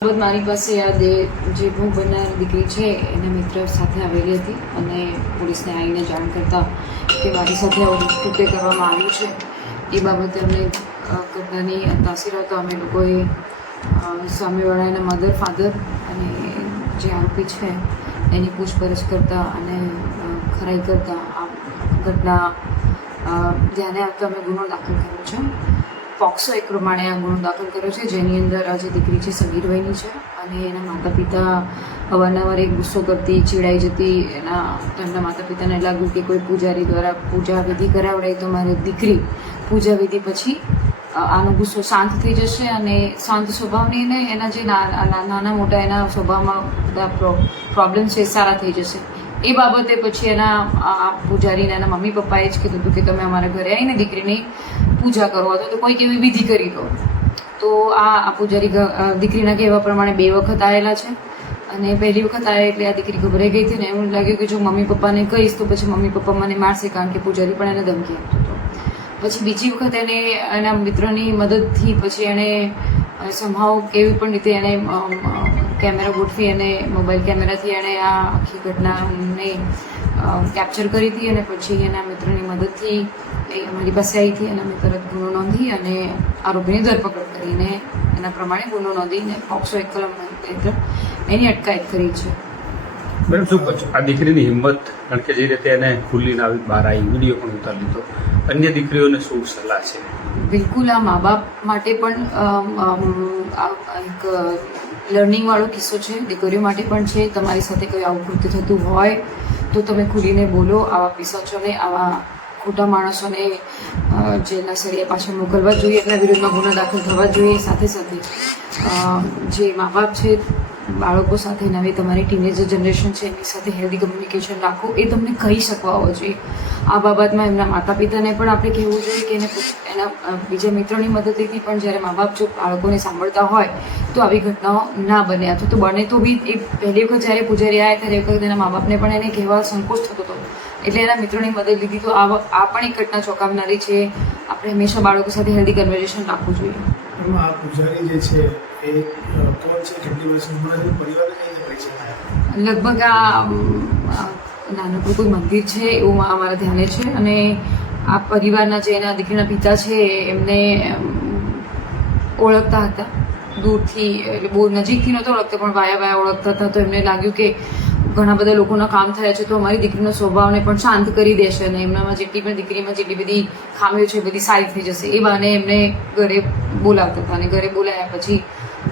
મારી પાસે આ જે ભોગ બનનાર દીકરી છે એના મિત્ર સાથે આવેલી હતી અને પોલીસને આવીને જાણ કરતા કે મારી સાથે આવું કૃત્ય કરવામાં આવ્યું છે એ બાબતે અમને ઘટનાની તાસીર આવતા અમે લોકોએ સામેવાળા એના મધર ફાધર અને જે આરોપી છે એની પૂછપરછ કરતા અને ખરાઈ કરતા આ ઘટના ધ્યાને આવતા અમે ગુનો દાખલ કર્યો છે। પોક્સો એક પ્રમાણે આ ગુનો દાખલ કર્યો છે, જેની અંદર આ જે દીકરી છે સગીર વયની છે અને એના માતા પિતા અવારનવાર એક ગુસ્સો કરતી, ચીડાઈ જતી। તેમના માતા પિતાને લાગ્યું કે કોઈ પૂજારી દ્વારા પૂજા વિધિ કરાવડાય તો મારી દીકરી પૂજા વિધિ પછી આનો ગુસ્સો શાંત થઈ જશે અને શાંત સ્વભાવની એને એના જે નાના મોટા એના સ્વભાવમાં બધા પ્રોબ્લેમ છે સારા થઈ જશે। એ બાબતે પછી એના પૂજારીને એના મમ્મી પપ્પાએ જ કીધું હતું કે તમે અમારા ઘરે આવીને દીકરીની પૂજા કરો અથવા તો કોઈક એવી વિધિ કરી દો। તો આ પૂજારી દીકરીના કહેવા પ્રમાણે 2 વખત આવેલા છે અને પહેલી વખત આવ્યા એટલે આ દીકરી ગભરાઈ ગઈ હતી ને એવું લાગ્યું કે જો મમ્મી પપ્પાને કહીશ તો પછી મમ્મી પપ્પા મને મારશે, કારણ કે પૂજારી પણ એને ધમકી આપતો હતો। પછી બીજી વખત એને એના મિત્રની મદદથી પછી એણે સંભાવ કેવી પણ રીતે એણે કેમેરા ગોઠવી અને મોબાઈલ કેમેરાથી એણે આ આખી ઘટનાને કેપ્ચર કરી હતી અને પછી એના મિત્રની મદદથી એ અમારી પાસે આવી હતી અને અમે તરત ગુનો નોંધી અને આરોપીની ધરપકડ કરીને એના પ્રમાણે ગુનો નોંધીને પોક્સો એક કલમ હેઠળ એની અટકાયત કરી છે। મેડમ, શું કહો છો આ દીકરીની હિંમત, કારણ કે જે રીતે એને ખુલ્લીને આવી બહાર આવી, વિડીયો પણ ઉતારી લીધો, અન્ય દીકરીઓને શું સલાહ છે? બિલકુલ આ મા બાપ માટે પણ એક લર્નિંગવાળો કિસ્સો છે, દીકરીઓ માટે પણ છે। તમારી સાથે કોઈ આવું કૃત્ય થતું હોય તો તમે ખુલીને બોલો। આવા પિશાચોને, આવા ખોટા માણસોને જેલના સળિયા પાછળ મોકલવા જોઈએ, એમના વિરુદ્ધમાં ગુનો દાખલ થવા જોઈએ। સાથે સાથે જે મા બાપ છે બાળકો સાથે, નવી તમારી ટીનેજર જનરેશન છે એની સાથે હેલ્ધી કમ્યુનિકેશન રાખો, એ તમને કહી શકવા હોવો જોઈએ। આ બાબતમાં એમના માતા પિતાને પણ આપણે કહેવું જોઈએ કે એના બીજા મિત્રોની મદદથી પણ જ્યારે મા બાપ જો બાળકોને સાંભળતા હોય તો આવી ઘટનાઓ ના બને, અથવા તો બને તો બી એ પહેલી વખત જ્યારે પૂજારી આવ્યા ત્યારે વખત એના મા બાપને પણ એને કહેવા સંકોચ થતો હતો એટલે એના મિત્રોની મદદ લીધી। તો આ પણ એક ઘટના ચોંકાવનારી છે। આપણે હંમેશા બાળકો સાથે હેલ્ધી કન્વર્ઝેશન રાખવું જોઈએ। આ પૂજારી જે છે એ કોણ છે, કેટલી વર્ષ ઉંમરની, પરિવારને કઈ રીતે પરિચય થયા? લગભગ આ નાનકડું કોઈ મંદિર છે એવું અમારા ધ્યાને છે અને આ પરિવારના જે એના દીકરીના પિતા છે એમને ઓળખતા હતા દૂરથી, એટલે બહુ નજીકથી નહોતા ઓળખતા પણ વાયા ઓળખતા હતા। તો એમને લાગ્યું કે ઘણા બધા લોકોના કામ થયા છે તો અમારી દીકરીનો સ્વભાવને પણ શાંત કરી દેશે અને એમનામાં દીકરીમાં જેટલી બધી ખામીઓ છે બધી સારી થઈ જશે। એ બહાને એમને ઘરે બોલાવતા હતા અને ઘરે બોલાવ્યા પછી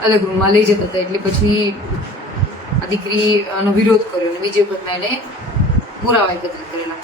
અલગ રૂમમાં લઈ જતા હતા। એટલે પછી આ દીકરીનો વિરોધ કર્યો અને બીજી વખતમાં એને પુરાવા એકત્રિત કરેલા।